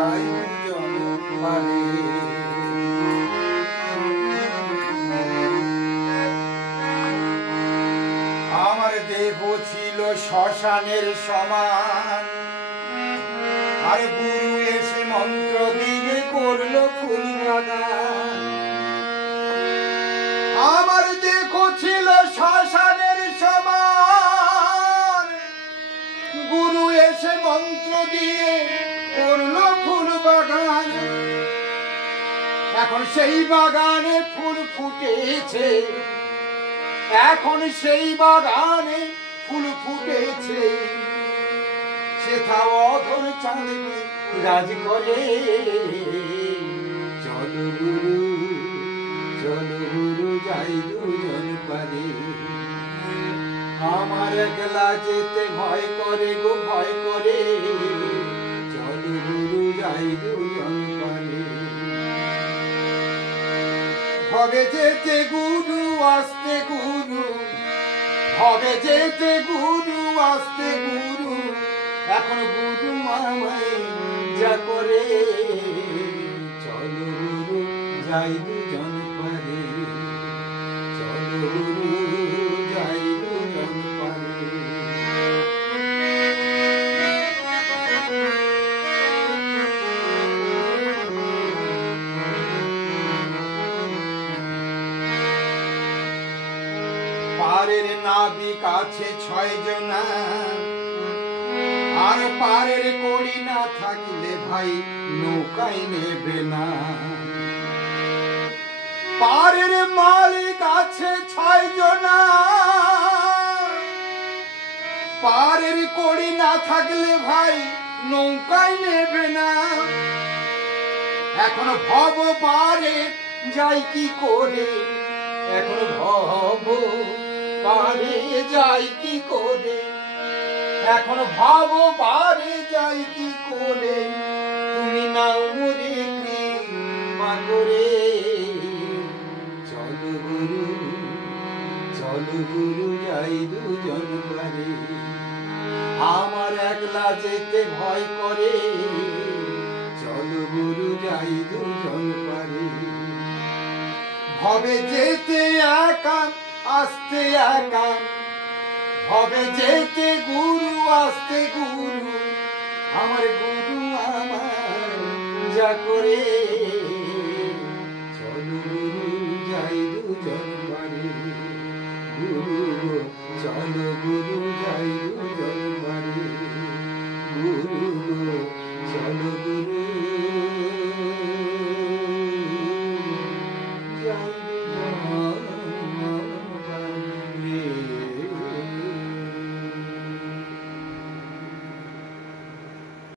যাই দুজন পারে। আমার দেহ ছিল শ্মশানের সমান, আর গুরু এসে মন্ত্র দিয়ে করলো ফুল বাগান। আমার দেহ ছিল শ্মশানের সমান, গুরু এসে মন্ত্র দিয়ে করলো ফুল বাগান। এখন সেই বাগানে ফুল ফুটেছে, এখন সেই বাগানে ফুল ফুটেছে। সেথা অধর চাঁদকে রাজ করে। চলো গুরু, চলো গুরু, যাই দুজন পারে। আমার একলা যেতে ভয় করে গো, ভয় করে। চলো গুরু, যাই দুজন পারে। হবে যেতে গুরু, আসতে গুরু, হবে যেতে গুরু, আসতে গুরু। এখন গুরু মামাই যা করে। চলো গুরু, যাই দুজন পারে। চলো গুরু, যাই দুজন পারে। পারের নাবিক আছে 6 জনা, আর পারের কড়ি না থাকলে ভাই নৌকায় নেবে না। পারের মালিক আছে 6 জনা, পারের কড়ি না থাকলে ভাই নৌকায় নেবে না। এখন ভব পারে যাই কি করে, এখন ভব পারে যাই কি করে। এখন ভাব পারে যাই কি করে। তুমি নাও মরে কৃপা করে। চলো গুরু, চলো গুরু, যাই দুজন পারে। আমার একলা যেতে ভয় করে। চলো গুরু, যাই দুজন পারে। হবে যেতে একা, আসতে একা। হবে যেতে গুরু, আসতে গুরু। আমার গুরু আমার যা করে। চলো গুরু, যাই দুজন পারে। গুরু, চলো গুরু,